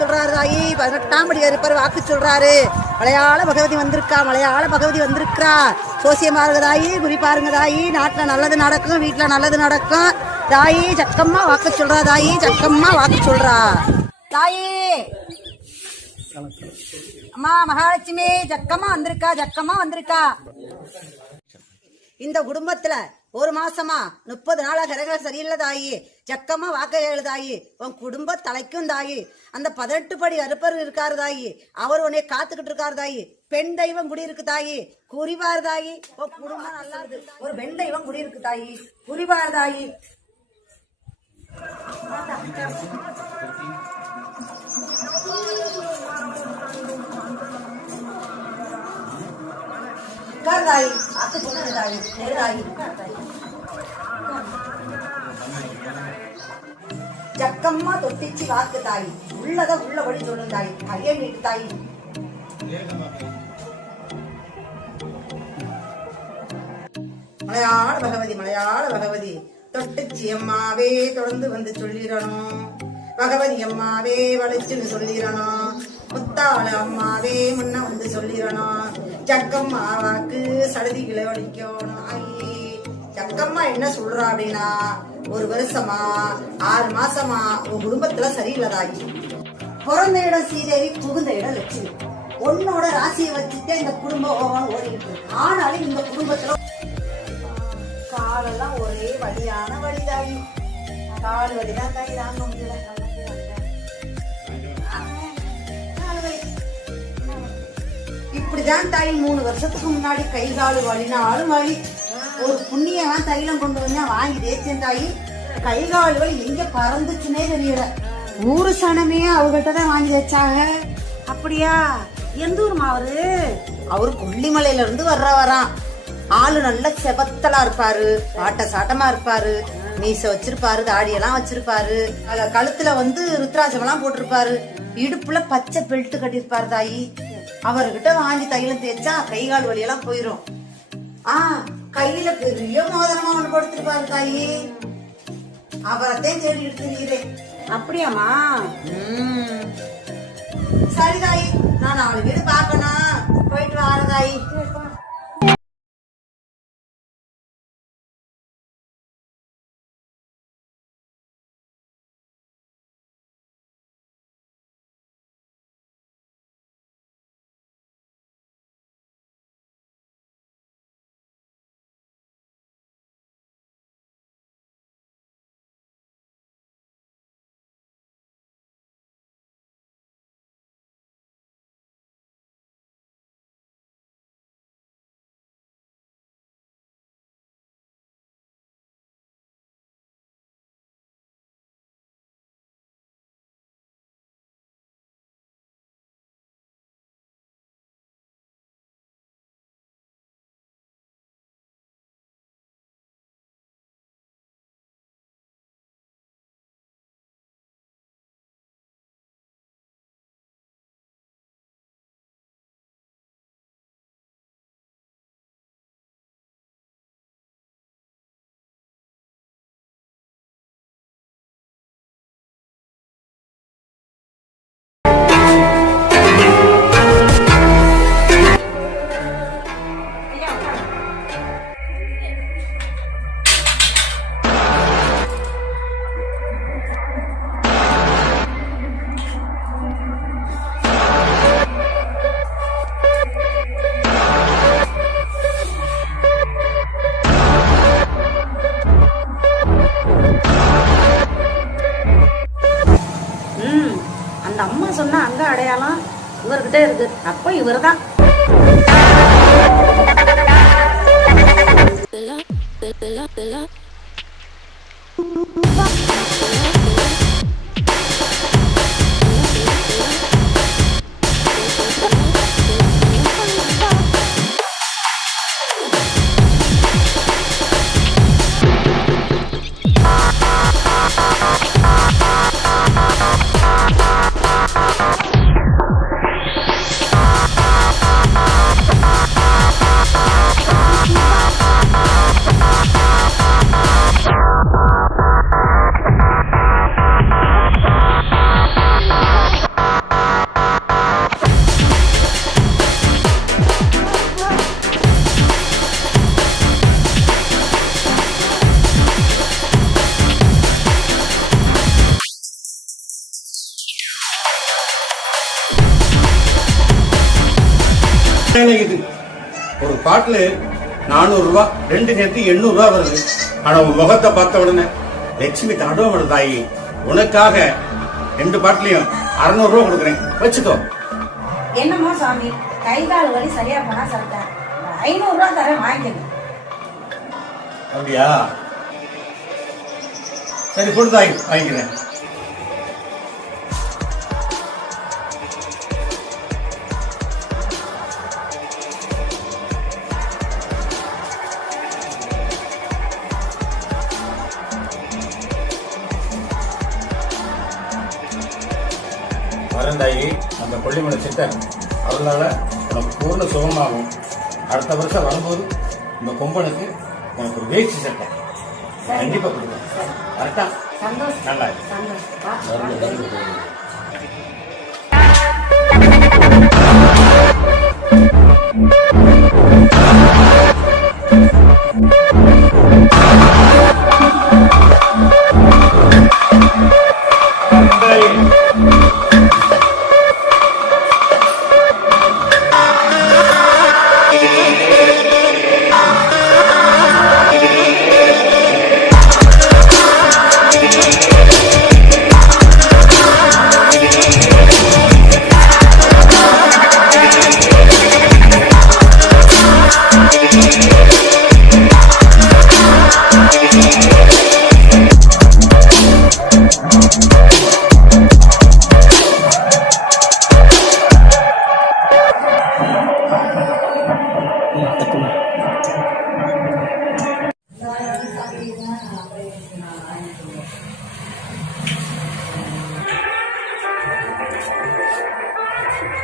சொல்றாரு தாயி பதினெட்டாம் படி இருப்பார் வாக்கு சொல்றாரு. மலையாள பகவதி வந்திருக்கா? மலையாள பகவதி வந்திருக்கிறா. சோசியமாக பாருங்க தாயி குறி பாருங்க தாயி நாட்டில் நல்லது நடக்கும் வீட்டில் நல்லது நடக்கும். தாயி சக்கம்மா வாக்கு சொல்றா தாயி. ஜக்கம்மா வாக்கு சொல்றா. தாயி! அம்மா மகாலட்சுமி ஜக்கம்மா வந்திருக்கா? ஜக்கம்மா வந்திருக்கா? இந்த குடும்பத்துல ஒரு மாசமா முப்பது நாளா கிரகம் சரியில்லை தாயி. ஜக்கமா வாக்க எழுதாயி உன் குடும்ப தலைக்கும் தாயி. அந்த பதினெட்டு படி அறுப்பர் இருக்காரு தாயி. அவர் உன்னை காத்துக்கிட்டு இருக்காரு தாயி. பெண் தெய்வம் குடியிருக்கு தாயி. குறிவார் தாயி. உன் குடும்பம் நல்லா இருக்கு. ஒரு பெண் தெய்வம் குடியிருக்கு தாயி. குறிவார் தாயி. தாயி. அத்து தாயி. தாயி. ஜக்கம்மா தொட்டிச்சு வாக்கு தாய் உள்ளத உள்ளபடி சொல்லும் தாய் கையை நீட்டு தாய் மலையாள பகவதி மலையாள பகவதி தொட்டுச்சி அம்மாவே தொடர்ந்து வந்து சொல்லிடணும் பகவதி அம்மாவே வளைச்சுன்னு சொல்லிடணும் முத்தாள அம்மாவே முன்ன வந்து சொல்லிடணும் ஜக்கம்மா வாக்கு சடுதிகளை வலிக்கணும் ஐயே எக்கம்மா என்ன சொல்றா அப்படின்னா ஒரு வருஷமா ஆறு மாசமா உன் குடும்பத்துல சரியில்லதாகி. பிறந்த இடம் சீதேவி புகுந்த இடம் லட்சுமி. உன்னோட ராசியை வச்சுட்டே இந்த குடும்பம் ஓவன் ஓடிக்கிட்டு இருக்கு. ஆனாலும் இந்த குடும்பத்துல காலெல்லாம் ஒரே வழியான வலிதாயி கால் வழிதான் கை தாங்க முடியல இப்படிதான் தாய் மூணு வருஷத்துக்கு முன்னாடி கை கால் வழினாலும் வழி ஒரு புண்ணியெல்லாம் தைலம் கொண்டு வந்தா வாங்கி தேய்ச்சேன் தாயி கை கால் வலி எங்க பறந்துச்சுன்னே தெரியல. ஊரு சனமே அவர்கிட்ட தான் வாங்கி வச்சாங்க. அப்படியா? எந்த ஊருமா அவரு? அவரு கொல்லிமலையில இருந்து வர்றவராம். ஆளு நல்ல செபத்தலா இருப்பாரு பாட்ட சாட்டமா இருப்பாரு மீச வச்சிருப்பாரு தாடியெல்லாம் வச்சிருப்பாரு. கழுத்துல வந்து ருத்ராஜமெல்லாம் போட்டிருப்பாரு. இடுப்புல பச்சை பெல்ட் கட்டியிருப்பாரு தாயி. அவர்கிட்ட வாங்கி தைலம் தேய்ச்சா கை கால் வலியெல்லாம் போயிரும். ஆ கையில பெரிய மோதிரமா ஒண்ணு கொடுத்திருப்பாரு தாயி. அவரத்தையும் தேடி எடுத்துக்கிறேன் அப்படியாம்மா? சரி தாயி நான் நாலு வீடு பார்க்கணும். போயிட்டு வரேன் கிட்ட இருக்கு அப்போ இவர் தான் Bella, Bella, Bella. நினைக்குது ஒரு பாட்டில் நானூறு ரூபா ரெண்டு சேர்த்து எண்ணூறு ரூபா வருது. ஆனா உன் முகத்தை பார்த்த உடனே லட்சுமி தடவை தாயி உனக்காக ரெண்டு பாட்டிலையும் அறுநூறு ரூபா கொடுக்குறேன். வச்சுக்கோ. என்னமோ சாமி கை கால் வலி சரியா போனா ஐநூறு ரூபா தரேன் வாங்கிக்கணும் அப்படியா? சரி கொடுத்தாய் வாங்கிக்கிறேன். வரந்தாயி அந்த கொல்லிமலை சித்தர் அவர்களால உனக்கு பூர்ண சுகமாகும். அடுத்த வருஷம் வரும்போது இந்த கொம்பனுக்கு உனக்கு ஒரு வேஷ்டி சட்டை கண்டிப்பா கொடுக்குறேன் கரெக்டா? நல்லா இருக்கு.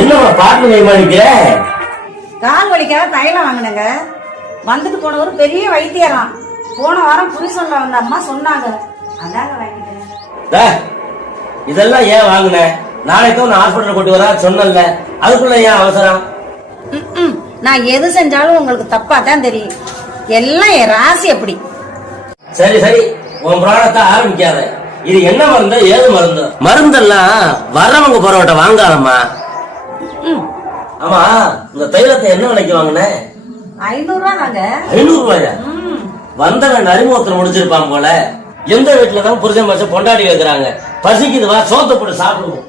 என்னம்மா பாட்டு வைமானிக்கிற கால் வலிக்காக தைலம் வாங்கினேங்க. வந்துட்டு போனவர் பெரிய வைத்தியராம். போன வாரம் புருஷன்ல வந்த அம்மா சொன்னாங்க. அதாங்க வாங்கிட்டேன். இதெல்லாம் ஏன் வாங்கின? நாளைக்கு நான் ஹாஸ்பிட்டல் கொண்டு வரா சொன்னல அதுக்குள்ள ஏன் அவசரம். நான் எது செஞ்சாலும் உங்களுக்கு தப்பா தான் தெரியும். எல்லாம் என் ராசி அப்படி. சரி சரி. உன் பிராணத்தை ஆரம்பிக்காத. இது என்ன மருந்து? ஏது மருந்து? மருந்தெல்லாம் வர்றவங்க போறவட்ட வாங்காதம்மா. ஆமா இந்த தைலத்தை என்ன விலைக்கு வாங்கின? ஐநூறு ரூபா தாங்க ஐநூறு ரூபாயா ம். வந்தவன் அறிமுகத்தில் முடிச்சிருப்பான் போல. எந்த வீட்டுல தான் புருஷன் மச்ச பொண்டாடி வைக்கிறாங்க? பசிக்குது வா சோத்த போட்டு சாப்பிடுவோம்.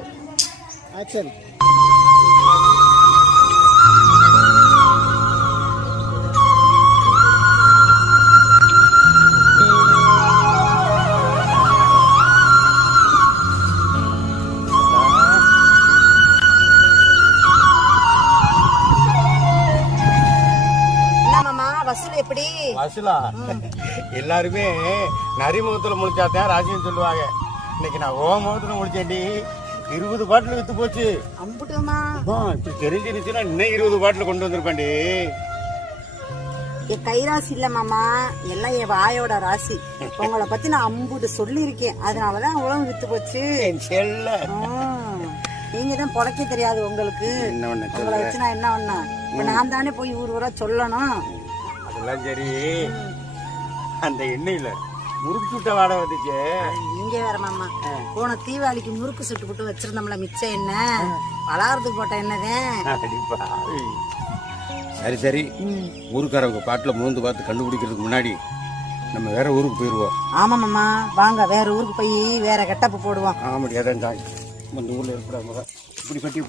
வசூலா எல்லாருமே நரிமுகத்துல முடிச்சாதான் ராஜ்யம் சொல்லுவாங்க. இன்னைக்கு நான் ஓ முகத்துல முடிச்சேன்டி இருபது பாட்டில் வித்து போச்சு. தெரிஞ்சிருச்சுன்னா இன்னும் இருபது பாட்டில் கொண்டு வந்திருப்பேன்டி. என் கை ராசி இல்ல மாமா. எல்லாம் என் வாயோட ராசி. உங்களை பத்தி நான் அம்புட்டு சொல்லியிருக்கேன். அதனாலதான் உலகம் வித்து போச்சு. செல்ல. ம். நீங்க தான் பொழைக்க தெரியாது உங்களுக்கு. உங்களை? வச்சு நான் என்ன பண்ண இப்ப நான் தானே போய் ஊர் ஊரா சொல்லணும். அதெல்லாம் சரி அந்த எண்ணெயில முறுக்கு சுட்ட வாடை வந்துச்சு. நீங்க வேற மாமா. போன தீபாவளிக்கு முறுக்கு சுட்டு போட்டு வச்சிருந்தோம்ல மிச்சம் என்ன பலாரத்துக்கு போட்ட என்னதான் அடிப்பா. சரி சரி. ஊருக்காரவங்க பாட்டில் மூந்து பார்த்து கண்டுபிடிக்கிறதுக்கு முன்னாடி நம்ம வேற ஊருக்கு போயிடுவோம் ஆமா மாமா. வாங்க வேற ஊருக்கு போய் வேற கெட்டப்பு போடுவோம். ஆமாடி அதான் தாய் இந்த ஊர்ல இருக்கிற முறை. இப்படி கட்டி